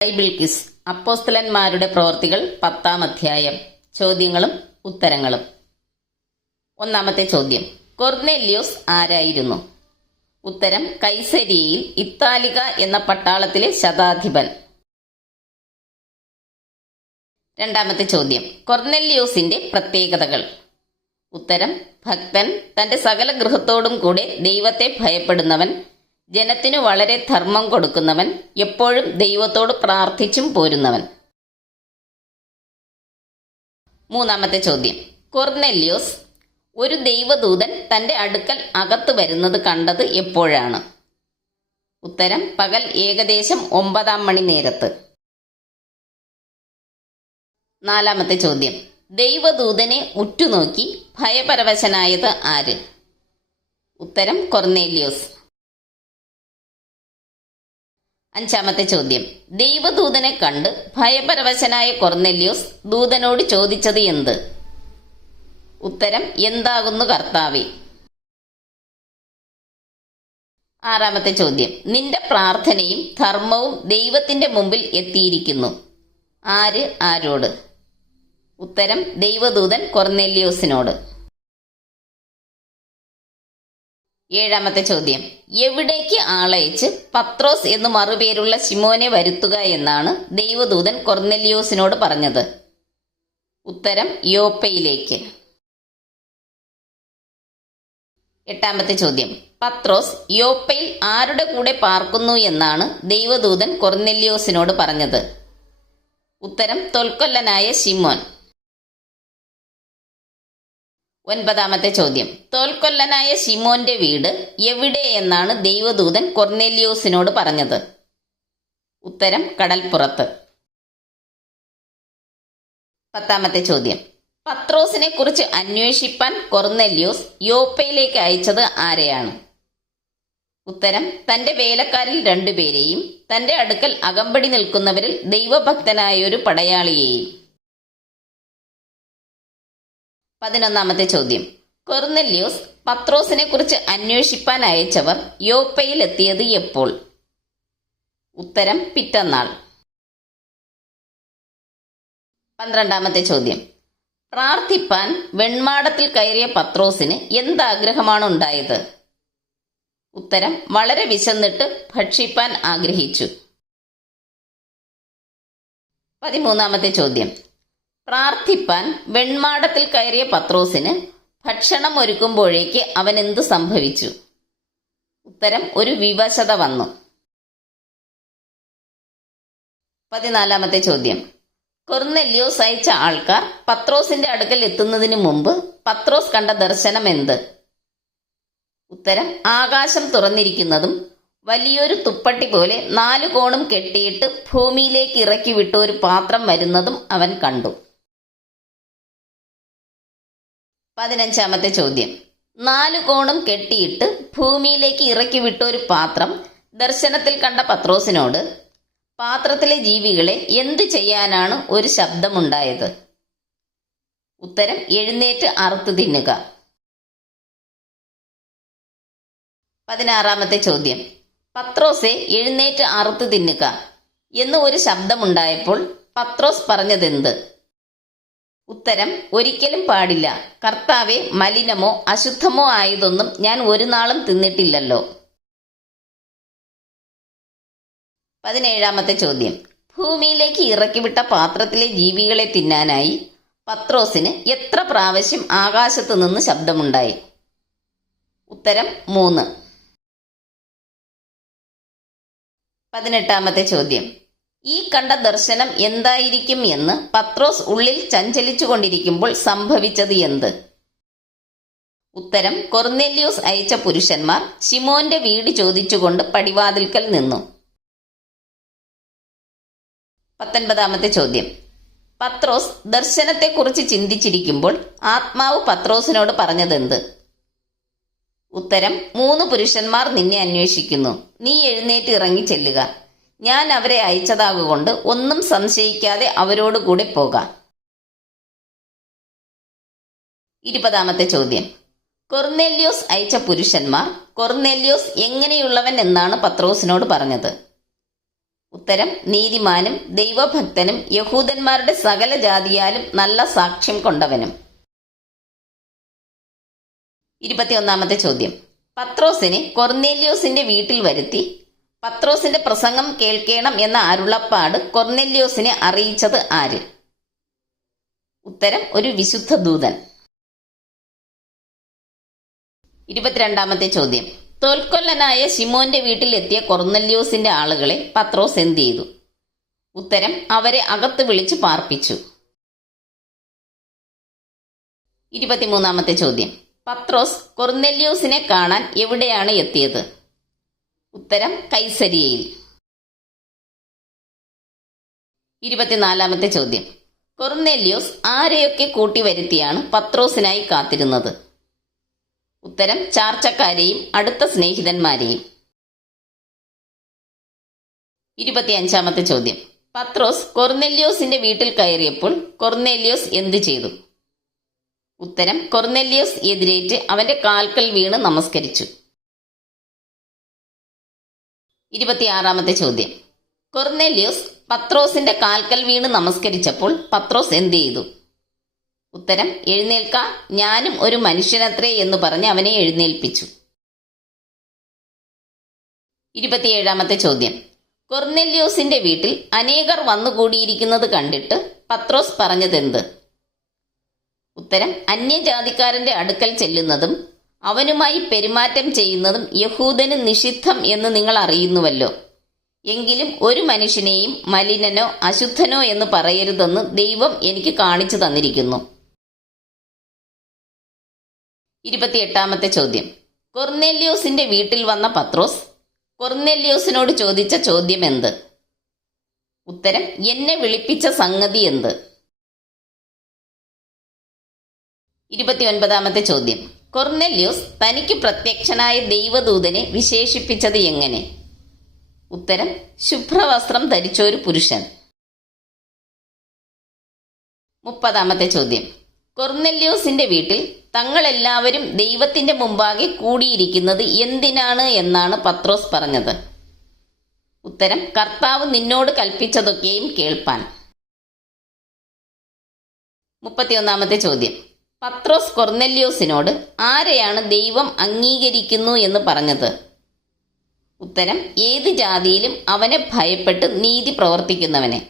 Bible quiz അപ്പോസ്തലന്മാരുടെ പ്രവൃത്തികൾ 10-ാം അധ്യായം. ചോദ്യങ്ങളും ഉത്തരങ്ങളും. ഒന്നാമത്തെ ചോദ്യം, കൊർനെല്യോസ് ആരായിരുന്നു? ഉത്തരം, കൈസരിയയിൽ ഇത്താലിക എന്ന പട്ടാളത്തിലെ ശതാധിപൻ. രണ്ടാമത്തെ ചോദ്യം, കൊർനെല്യോസിന്റെ പ്രത്യേകതകൾ. ഉത്തരം, ഭക്തൻ, തന്റെ സകല ഗൃഹത്തോടും കൂടെ ദൈവത്തെ ഭയപ്പെടുന്നവൻ, ജനത്തിനു വളരെ ധർമ്മം കൊടുക്കുന്നവൻ, എപ്പോഴും ദൈവത്തോട് പ്രാർത്ഥിച്ചും പോരുന്നവൻ. മൂന്നാമത്തെ ചോദ്യം, കൊർനെല്യോസ് ഒരു ദൈവദൂതൻ തന്റെ അടുക്കൽ അകത്ത് വരുന്നത് കണ്ടത് എപ്പോഴാണ്? ഉത്തരം, പകൽ ഏകദേശം 9-ാം മണി നേരത്ത്. നാലാമത്തെ ചോദ്യം, ദൈവദൂതനെ ഉറ്റുനോക്കി ഭയപരവശനായത് ആര്? ഉത്തരം, കൊർനെല്യോസ്. അഞ്ചാമത്തെ ചോദ്യം, ദൈവദൂതനെ കണ്ട് ഭയപരവശനായ കൊർനെല്യോസ് ദൂതനോട് ചോദിച്ചത് എന്ത്? ഉത്തരം, എന്താകുന്നു കർത്താവേ? ആറാമത്തെ ചോദ്യം, നിന്റെ പ്രാർത്ഥനയും ധർമ്മവും ദൈവത്തിന്റെ മുമ്പിൽ എത്തിയിരിക്കുന്നു. ആര് ആരോട്? ഉത്തരം, ദൈവദൂതൻ കൊർനെല്യോസിനോട്. ഏഴാമത്തെ ചോദ്യം, എവിടേക്ക് ആളയച്ച് പത്രോസ് എന്ന് മറുപേരുള്ള ശിമോനെ വരുത്തുക എന്നാണ് ദൈവദൂതൻ കൊർനെല്യോസിനോട് പറഞ്ഞത്? ഉത്തരം, യോപ്പയിലേക്ക്. എട്ടാമത്തെ ചോദ്യം, പത്രോസ് യോപ്പയിൽ ആരുടെ കൂടെ പാർക്കുന്നു എന്നാണ് ദൈവദൂതൻ കൊർനെല്യോസിനോട് പറഞ്ഞത്? ഉത്തരം, തൊൽക്കൊല്ലനായ ശിമോൻ. ഒൻപതാമത്തെ ചോദ്യം, തോൽക്കൊല്ലനായ ശിമോന്റെ വീട് എവിടെ എന്നാണ് ദൈവദൂതൻ കൊർനെല്യോസിനോട് പറഞ്ഞത്? ഉത്തരം, കടൽപ്പുറത്ത്. പത്താമത്തെ ചോദ്യം, പത്രോസിനെ കുറിച്ച് അന്വേഷിപ്പാൻ കൊർനെല്യോസ് യോപ്പയിലേക്ക് അയച്ചത് ആരെയാണ്? ഉത്തരം, തന്റെ വേലക്കാരിൽ 2 പേരെയും തന്റെ അടുക്കൽ അകമ്പടി നിൽക്കുന്നവരിൽ ദൈവഭക്തനായ ഒരു പടയാളിയെയും. 11ാമത്തെ ചോദ്യം, കൊർനെല്യോസ് പത്രോസിനെ കുറിച്ച് അന്വേഷിപ്പാൻ അയച്ചവർ യോപ്പയിൽ എത്തിയത് എപ്പോൾ? ഉത്തരം, പിറ്റന്നാൾ. 12ാമത്തെ ചോദ്യം, പ്രാർത്ഥിപ്പാൻ വെൺമാടത്തിൽ കയറിയ പത്രോസിന് എന്താഗ്രഹമാണ് ഉണ്ടായത്? ഉത്തരം, വളരെ വിശന്നിട്ട് ഭക്ഷിപ്പാൻ ആഗ്രഹിച്ചു. 13ാമത്തെ ചോദ്യം, പ്രാർത്ഥിപ്പാൻ വെൺമാടത്തിൽ കയറിയ പത്രോസിന് ഭക്ഷണം ഒരുക്കുമ്പോഴേക്ക് അവൻ എന്ത് സംഭവിച്ചു? ഉത്തരം, ഒരു വിവശത വന്നു. 14ാമത്തെ ചോദ്യം, കൊർനെല്യോസ് അയച്ച ആൾക്കാർ പത്രോസിന്റെ അടുക്കൽ എത്തുന്നതിന് മുമ്പ് പത്രോസ് കണ്ട ദർശനം എന്ത്? ഉത്തരം, ആകാശം തുറന്നിരിക്കുന്നതും വലിയൊരു തുപ്പട്ടി പോലെ 4 കോണും കെട്ടിയിട്ട് ഭൂമിയിലേക്ക് ഇറക്കി വിട്ട ഒരു പാത്രം വരുന്നതും അവൻ കണ്ടു. 15ാമത്തെ ചോദ്യം, 4 കോണും കെട്ടിയിട്ട് ഭൂമിയിലേക്ക് ഇറക്കി വിട്ട ഒരു പാത്രം ദർശനത്തിൽ കണ്ട പത്രോസിനോട് പാത്രത്തിലെ ജീവികളെ എന്തു ചെയ്യാനാണ് ഒരു ശബ്ദമുണ്ടായത്? ഉത്തരം, എഴുന്നേറ്റ് അറുത്ത് തിന്നുക. 16ാമത്തെ ചോദ്യം, പത്രോസെ എഴുന്നേറ്റ് അറുത്ത് തിന്നുക എന്ന് ഒരു ശബ്ദമുണ്ടായപ്പോൾ പത്രോസ് പറഞ്ഞതെന്ത്? ഉത്തരം, ഒരിക്കലും പാടില്ല കർത്താവെ, മലിനമോ അശുദ്ധമോ ആയതൊന്നും ഞാൻ ഒരു നാളും തിന്നിട്ടില്ലല്ലോ. 17ാമത്തെ ചോദ്യം, ഭൂമിയിലേക്ക് ഇറക്കിവിട്ട പാത്രത്തിലെ ജീവികളെ തിന്നാനായി പത്രോസിന് എത്ര പ്രാവശ്യം ആകാശത്തു നിന്ന് ശബ്ദമുണ്ടായി? ഉത്തരം, 3. 18ാമത്തെ ചോദ്യം, ഈ കണ്ട ദർശനം എന്തായിരിക്കും എന്ന് പത്രോസ് ഉള്ളിൽ ചഞ്ചലിച്ചു കൊണ്ടിരിക്കുമ്പോൾ സംഭവിച്ചത് എന്ത്? ഉത്തരം, കൊർനെല്യോസ് അയച്ച പുരുഷന്മാർ ശിമോന്റെ വീട് ചോദിച്ചുകൊണ്ട് പടിവാതിൽക്കൽ നിന്നു. 19ാമത്തെ ചോദ്യം, പത്രോസ് ദർശനത്തെക്കുറിച്ച് ചിന്തിച്ചിരിക്കുമ്പോൾ ആത്മാവ് പത്രോസിനോട് പറഞ്ഞതെന്ത്? ഉത്തരം, 3 പുരുഷന്മാർ നിന്നെ അന്വേഷിക്കുന്നു, നീ എഴുന്നേറ്റ് ഇറങ്ങി ചെല്ലുക, ഞാൻ അവരെ അയച്ചതാകൊണ്ട് ഒന്നും സംശയിക്കാതെ അവരോടുകൂടെ പോകാം. 20ാമത്തെ ചോദ്യം, കൊർനെല്യോസ് അയച്ച പുരുഷന്മാർ കൊർനെല്യോസ് എങ്ങനെയുള്ളവൻ എന്നാണ് പത്രോസിനോട് പറഞ്ഞത്? ഉത്തരം നീതിമാനും ദൈവഭക്തനും യഹൂദന്മാരുടെ സകല ജാതിയാലും നല്ല സാക്ഷ്യം കൊണ്ടവനും. 21 ചോദ്യം. പത്രോസിനെ കൊർന്നേല്യോസിന്റെ വീട്ടിൽ വരുത്തി പത്രോസിന്റെ പ്രസംഗം കേൾക്കണം എന്ന അരുളപ്പാട് കൊർന്നേല്യോസിനെ അറിയിച്ചത് ആര്? ഉത്തരം ഒരു വിശുദ്ധ ദൂതൻ. 22 ചോദ്യം. തോൽക്കൊല്ലനായ ശിമോന്റെ വീട്ടിൽ എത്തിയ കൊർന്നല്യോസിന്റെ ആളുകളെ പത്രോസ് എന്ത് ചെയ്തു? ഉത്തരം അവരെ അകത്ത് വിളിച്ചു പാർപ്പിച്ചു. 23 ചോദ്യം. പത്രോസ് കൊർന്നല്യോസിനെ കാണാൻ എവിടെയാണ് എത്തിയത്? ഉത്തരം കൈസരിയയിൽ. 24 ചോദ്യം. കൊർന്നല്യോസ് ആരെയൊക്കെ കൂട്ടിവരുത്തിയാണ് പത്രോസിനായി കാത്തിരുന്നത്? ഉത്തരം ചാർച്ചക്കാരെയും അടുത്ത സ്നേഹിതന്മാരെയും. 25 ചോദ്യം. പത്രോസ് കൊർന്നല്യോസിന്റെ വീട്ടിൽ കയറിയപ്പോൾ കൊർന്നല്യോസ് എന്തു ചെയ്തു? ഉത്തരം കൊർന്നല്യോസ് എതിരേറ്റ് അവന്റെ കാൽക്കൽ വീണ് നമസ്കരിച്ചു. 26 ചോദ്യം. കൊർന്നല്യോസ് പത്രോസിന്റെ കാൽക്കൽ വീണ് നമസ്കരിച്ചപ്പോൾ പത്രോസ് എന്തു ചെയ്തു? ഉത്തരം എഴുന്നേൽക്ക, ഞാനും ഒരു മനുഷ്യനത്രേ എന്ന് പറഞ്ഞ് അവനെ എഴുന്നേൽപ്പിച്ചു. 27 ചോദ്യം. കൊർന്നല്യോസിന്റെ വീട്ടിൽ അനേകർ വന്നുകൂടിയിരിക്കുന്നത് കണ്ടിട്ട് പത്രോസ് പറഞ്ഞതെന്ത്? ഉത്തരം അന്യജാതിക്കാരന്റെ അടുക്കൽ ചെല്ലുന്നതും അവനുമായി പെരുമാറ്റം ചെയ്യുന്നതും യഹൂദന് നിഷിദ്ധം എന്ന് നിങ്ങൾ അറിയുന്നുവല്ലോ. എങ്കിലും ഒരു മനുഷ്യനെയും മലിനനോ അശുദ്ധനോ എന്ന് പറയരുതെന്ന് ദൈവം എനിക്ക് കാണിച്ചു തന്നിരിക്കുന്നു. 28 ചോദ്യം. കൊർന്നല്യോസിന്റെ വീട്ടിൽ വന്ന പത്രോസ് കൊർന്നല്യോസിനോട് ചോദിച്ച ചോദ്യം എന്ത്? ഉത്തരം എന്നെ വിളിപ്പിച്ച സംഗതി എന്ത്? 29 ചോദ്യം. കൊർന്നല്യോസ് തനിക്ക് പ്രത്യക്ഷനായ ദൈവദൂതനെ വിശേഷിപ്പിച്ചത് എങ്ങനെ? ഉത്തരം ശുഭ്രവസ്ത്രം ധരിച്ചൊരു പുരുഷൻ. 30 ചോദ്യം. കൊർന്നല്യോസിന്റെ വീട്ടിൽ തങ്ങളെല്ലാവരും ദൈവത്തിന്റെ മുമ്പാകെ കൂടിയിരിക്കുന്നത് എന്തിനാണ് എന്നാണ് പത്രോസ് പറഞ്ഞത്? ഉത്തരം കർത്താവ് നിന്നോട് കൽപ്പിച്ചതൊക്കെയും കേൾപ്പാൻ. 31 ചോദ്യം. പത്രോസ് കൊർന്നല്യോസിനോട് ആരെയാണ് ദൈവം അംഗീകരിക്കുന്നു എന്ന് പറഞ്ഞത്? ഉത്തരം ഏത് ജാതിയിലും അവനെ ഭയപ്പെട്ട് നീതി പ്രവർത്തിക്കുന്നവനെ.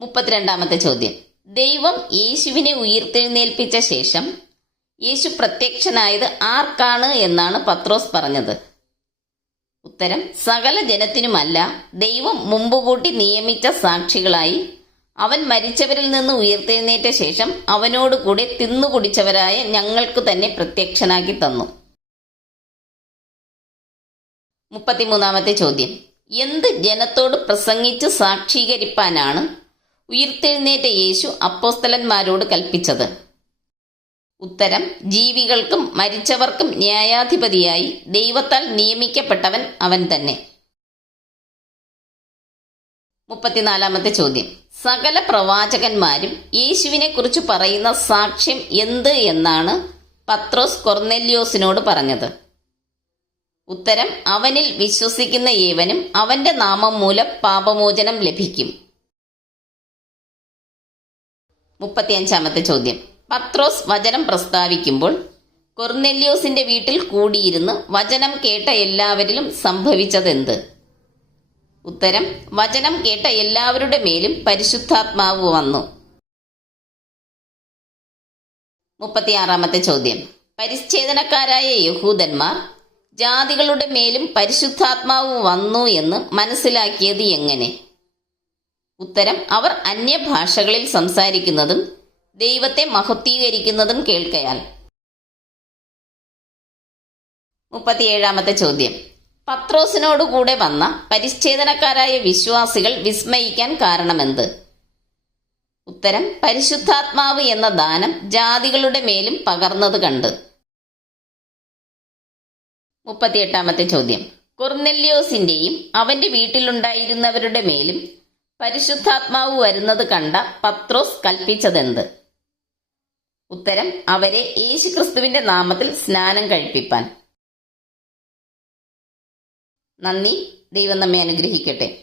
32 ചോദ്യം. ദൈവം യേശുവിനെ ഉയിർത്തെഴുന്നേൽപ്പിച്ച ശേഷം യേശു പ്രത്യക്ഷനായത് ആർക്കാണ് എന്നാണ് പത്രോസ് പറഞ്ഞത്? ഉത്തരം സകല ജനത്തിനുമല്ല, ദൈവം മുമ്പുകൂട്ടി നിയമിച്ച സാക്ഷികളായി അവൻ മരിച്ചവരിൽ നിന്ന് ഉയിർത്തെഴുന്നേറ്റ ശേഷം അവനോടുകൂടെ തിന്നുകുടിച്ചവരായ ഞങ്ങൾക്ക് തന്നെ പ്രത്യക്ഷനാക്കി തന്നു. 33 ചോദ്യം. എന്ത് ജനത്തോട് പ്രസംഗിച്ച് സാക്ഷീകരിപ്പാനാണ് ഉയിർത്തെഴുന്നേറ്റ യേശു അപ്പോസ്തലന്മാരോട് കൽപ്പിച്ചത്? ഉത്തരം ജീവികൾക്കും മരിച്ചവർക്കും ന്യായാധിപതിയായി ദൈവത്താൽ നിയമിക്കപ്പെട്ടവൻ അവൻ തന്നെ. 34 ചോദ്യം. സകല പ്രവാചകന്മാരും യേശുവിനെ കുറിച്ച് പറയുന്ന സാക്ഷ്യം എന്ത് എന്നാണ് പത്രോസ് കൊർന്നല്യോസിനോട് പറഞ്ഞത്? ഉത്തരം അവനിൽ വിശ്വസിക്കുന്ന ഏവനും അവന്റെ നാമം മൂലം പാപമോചനം ലഭിക്കും. 35 ചോദ്യം. പത്രോസ് വചനം പ്രസ്താവിക്കുമ്പോൾ കൊർന്നല്യോസിന്റെ വീട്ടിൽ കൂടിയിരുന്ന് വചനം കേട്ട എല്ലാവരിലും സംഭവിച്ചതെന്ത്? ഉത്തരം വചനം കേട്ട എല്ലാവരുടെ മേലും പരിശുദ്ധാത്മാവ് വന്നു. 36 ചോദ്യം. പരിച്ഛേദനക്കാരായ യഹൂദന്മാർ ജാതികളുടെ മേലും പരിശുദ്ധാത്മാവ് വന്നു എന്ന് മനസ്സിലാക്കിയത് എങ്ങനെ? ഉത്തരം അവർ അന്യഭാഷകളിൽ സംസാരിക്കുന്നതും ദൈവത്തെ മഹത്വീകരിക്കുന്നതും കേൾക്കയാൽ. 37 ചോദ്യം. പത്രോസിനോടുകൂടെ വന്ന പരിച്ഛേദനക്കാരായ വിശ്വാസികൾ വിസ്മയിക്കാൻ കാരണമെന്ത്? ഉത്തരം പരിശുദ്ധാത്മാവ് എന്ന ദാനം ജാതികളുടെ മേലും പകർന്നത് കണ്ട്. 38 ചോദ്യം. കൊർന്നല്യോസിന്റെയും അവന്റെ വീട്ടിലുണ്ടായിരുന്നവരുടെ മേലും പരിശുദ്ധാത്മാവ് വരുന്നത് കണ്ട പത്രോസ് കൽപ്പിച്ചതെന്ത്? ഉത്തരം അവരെ യേശുക്രിസ്തുവിന്റെ നാമത്തിൽ സ്നാനം കഴിപ്പിപ്പാൻ. നന്ദി. ദൈവം നമ്മെ അനുഗ്രഹിക്കട്ടെ.